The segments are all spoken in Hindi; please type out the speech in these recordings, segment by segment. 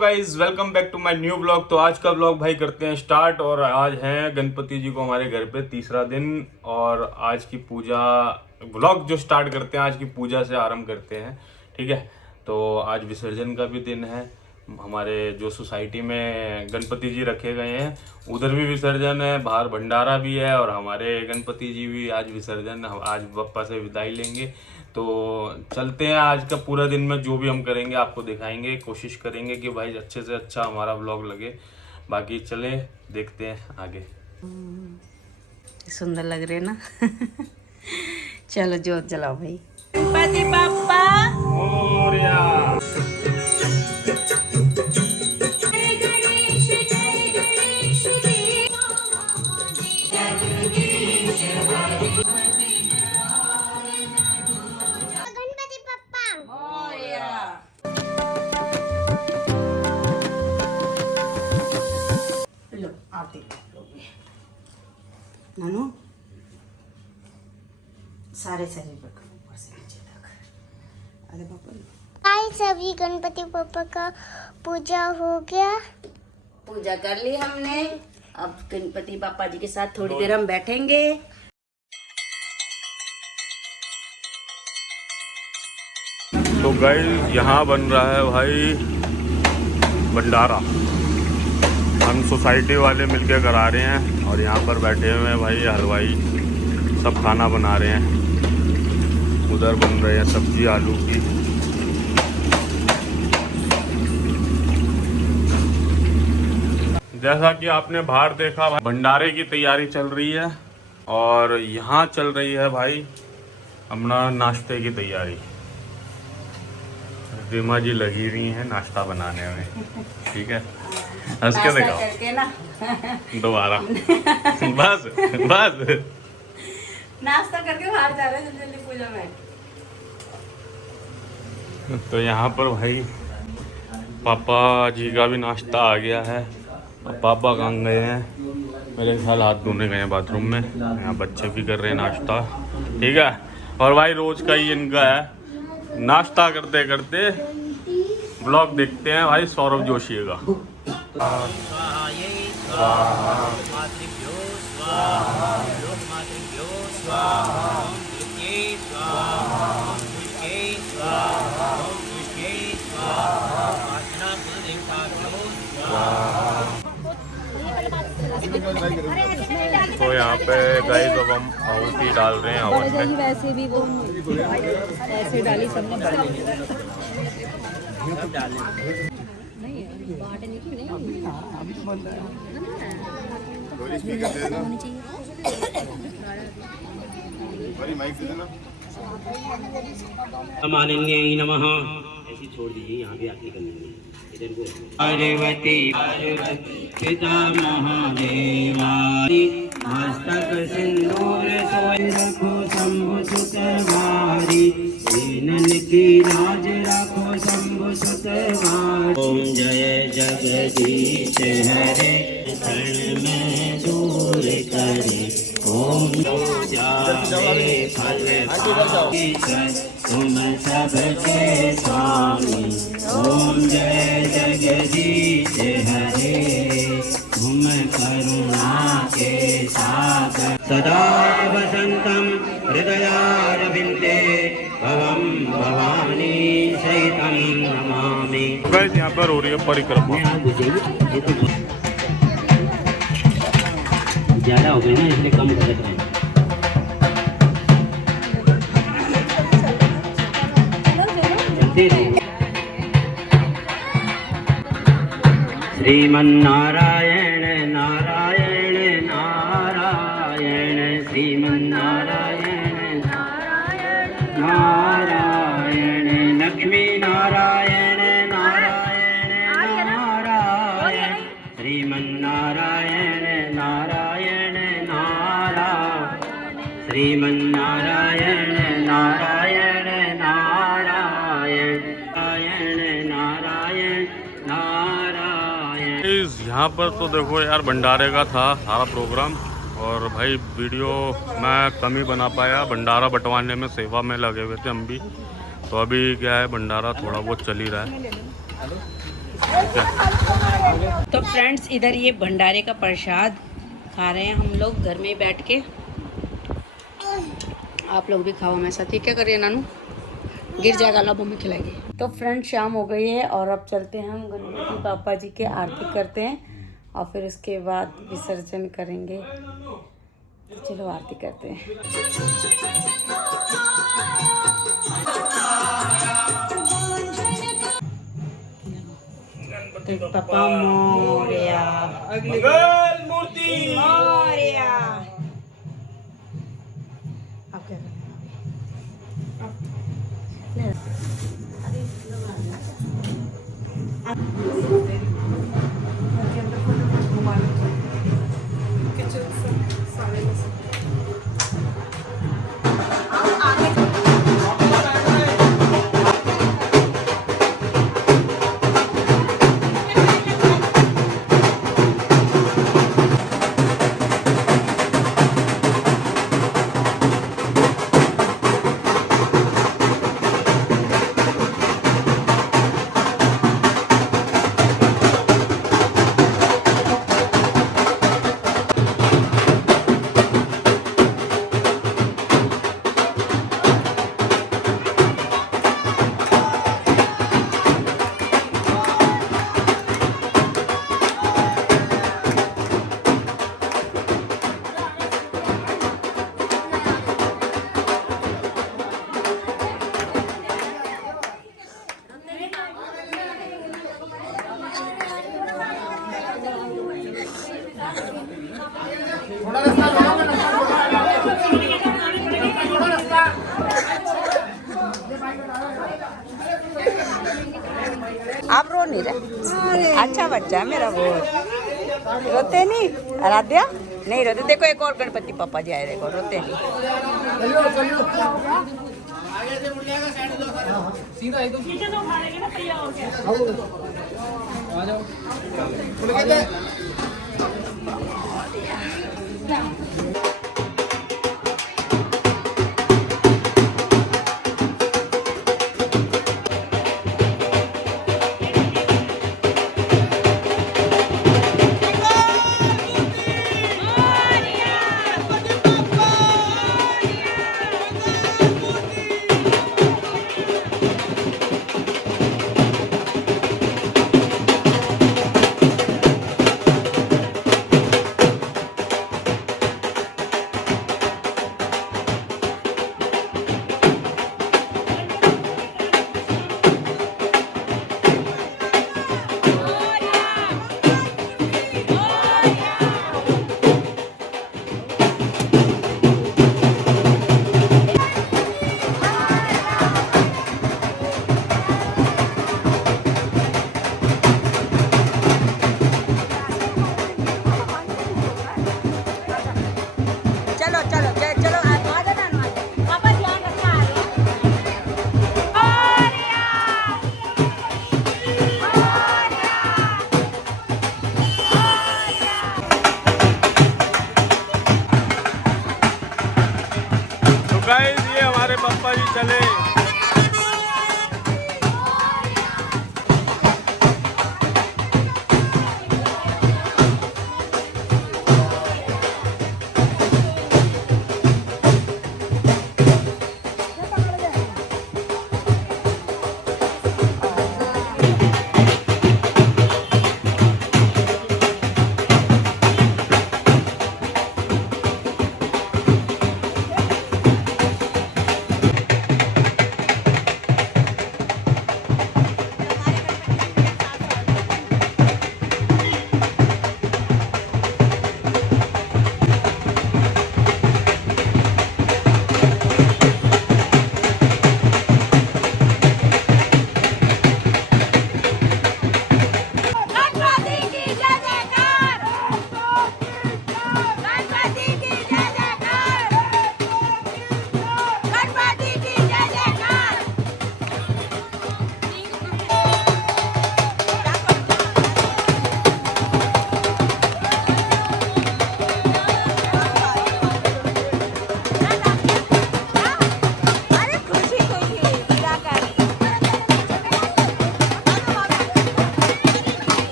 Guys, welcome back to my new blog. तो आज का ब्लॉग भाई करते हैं स्टार्ट। और आज है गणपति जी को हमारे घर पे तीसरा दिन। और आज की पूजा ब्लॉग जो स्टार्ट करते हैं आज की पूजा से आरंभ करते हैं। ठीक है, तो आज विसर्जन का भी दिन है। हमारे जो सोसाइटी में गणपति जी रखे गए हैं उधर भी विसर्जन है, बाहर भंडारा भी है और हमारे गणपति जी भी आज विसर्जन, आज बप्पा से विदाई लेंगे। तो चलते हैं, आज का पूरा दिन में जो भी हम करेंगे आपको दिखाएंगे। कोशिश करेंगे कि भाई अच्छे से अच्छा हमारा व्लॉग लगे। बाकी चले देखते हैं आगे। सुंदर लग रहे ना। चलो जोत जलाओ भाई। गणपति बाप्पा मोरया। नानू सारे शरीर पर ऊपर से नीचे तक। अरे पापा हाय सभी, गणपति पापा का पूजा हो गया। पूजा कर ली हमने। अब गणपति पापा जी के साथ थोड़ी देर हम बैठेंगे। तो गाइस यहाँ बन रहा है भाई भंडारा। हम सोसाइटी वाले मिलके करा रहे हैं और यहाँ पर बैठे हुए हैं भाई हलवाई, सब खाना बना रहे हैं। उधर बन रहे हैं सब्जी आलू की। जैसा कि आपने बाहर देखा भाई, भंडारे की तैयारी चल रही है और यहाँ चल रही है भाई अपना नाश्ते की तैयारी। रीमा जी लगी हुई हैं नाश्ता बनाने में। ठीक है, हंस के दिखाओ दोबारा। बस बस नाश्ता करके बाहर जा रहे हैं जल्दी जल्दी पूजा में। तो यहाँ पर भाई पापा जी का भी नाश्ता आ गया है। और पापा कहाँ गए हैं? मेरे ख्याल हाथ धोने गए हैं बाथरूम में। यहाँ बच्चे भी कर रहे हैं नाश्ता। ठीक है, और भाई रोज का ही इनका है, नाश्ता करते करते ब्लॉग देखते हैं भाई सौरभ जोशी का। तो यहाँ पे गाइस अब हम आहुति डाल रहे हैं हवन में। वैसे भी वो ऐसे डाली सबने माननीय नमः ऐसी छोड़ दीजिए, यहाँ भी आरती करनी है। पार्वती पिता महादेवारी मस्तक सिंदूर सोई रखो शंभु सुतवारी, दीनन की लाज रखो शंभु सुतवारी। ओम जय जगदीश हरे क्षण में दूर करे, ओम जावे फल तुम सबके स्वामी। ओम जय जगदीश हरे तुम करुणा के सागर, सदा वसंतम हृदयारविंदे भवम भवानी सहितम नमामि। गाइस यहाँ पर हो रही है परिक्रमा। ज्यादा हो गई ना, इसलिए कम कर रहे हैं। श्रीमन्नारायण नारायण नारायण, श्रीमन्नारायण नारायण, लक्ष्मी नारायण नारायण नारायण, श्रीमन्नारायण नारायण नारायण, श्रीमन्नारायण नारायण नारायण, नारायण नारायण। यहाँ पर तो देखो यार भंडारे का था सारा प्रोग्राम और भाई वीडियो मैं कम ही बना पाया। भंडारा बंटवाने में सेवा में लगे हुए थे हम भी। तो अभी क्या है, भंडारा थोड़ा बहुत चल ही रहा है। तो फ्रेंड्स इधर ये भंडारे का प्रसाद खा रहे हैं हम लोग घर में ही बैठ के। आप लोग भी खाओ हमारे साथ। ये क्या कर रही है नानू? गिर जाएगा, लो मम्मी खिलाएगी। तो फ्रेंड्स शाम हो गई है और अब चलते हैं हम गणपति पापा जी के आरती करते हैं और फिर उसके बाद विसर्जन करेंगे। तो चलो आरती करते हैं। गणपति पापा मोरया, मंगल मूर्ति मोरया। आप क्या कर रहे आप रो नहीं रहे? अच्छा बच्चा है मेरा बहुत। रोते नहीं? आराध्या नहीं रोते। देखो एक और गणपति पापा जी आए, देखो रोते नहीं।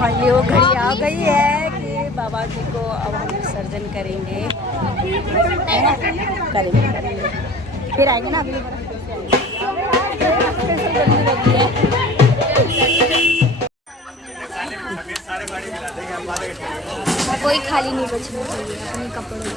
फाइनली वो घड़ी आ गई है कि बाबा जी को अब हम विसर्जन करेंगे, करेंगे फिर आएंगे ना अगली बार। कोई खाली नहीं बचना चाहिए अपने कपड़ों।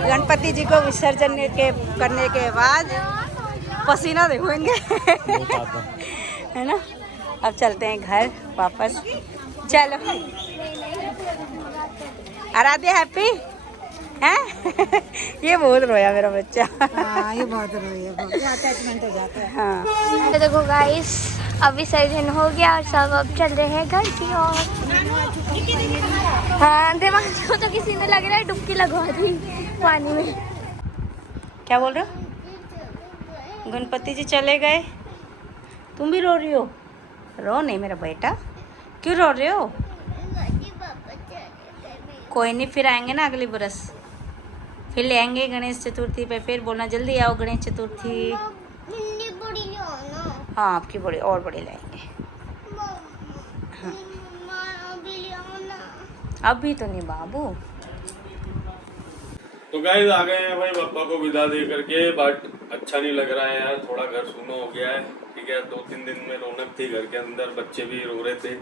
गणपति जी को विसर्जन करने के बाद पसीना देखोगे है ना। अब चलते हैं घर वापस। चलो आराध्या हैप्पी है ये बहुत रोया मेरा बच्चा। हाँ ये बहुत रोया, अटैचमेंट हो जाता है। हाँ तो देखो गाइस अब विसर्जन हो गया और सब अब चल रहे हैं घर की ओर। हाँ देवांश को तो किसी ने लग रहा है डुबकी लगवा दी पानी में। क्या बोल रहे हो? गणपति जी चले गए, तुम भी रो रही हो? रो नहीं मेरा बेटा, क्यों रो रहे हो? कोई नहीं, फिर आएंगे ना अगली बरस, फिर ले आएंगे गणेश चतुर्थी पे। फिर बोलना जल्दी आओ गणेश चतुर्थी। हाँ आपकी बड़ी और बड़ी लाएंगे। हाँ। अभी तो नहीं बाबू। तो गाइस आ गए हैं भाई पापा को विदा दे करके, बट अच्छा नहीं लग रहा है यार, थोड़ा घर सूना हो गया है। ठीक है 2-3 दिन में रौनक थी घर के अंदर, बच्चे भी रो रहे थे।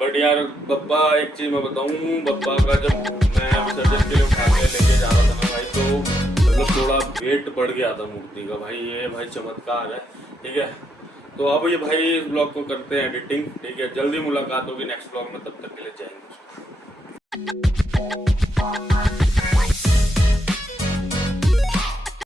बट यार बप्पा, एक चीज मैं बताऊं, बप्पा का जब मैं विसर्जन के लिए उठा के लेके जा रहा था ना भाई, तो मतलब थोड़ा वेट बढ़ गया था मूर्ति का भाई। ये भाई चमत्कार है। ठीक है तो अब ये भाई इस ब्लॉग को करते हैं एडिटिंग। ठीक है जल्दी मुलाकात होगी नेक्स्ट ब्लॉग में, तब तक के लिए जय हिंद।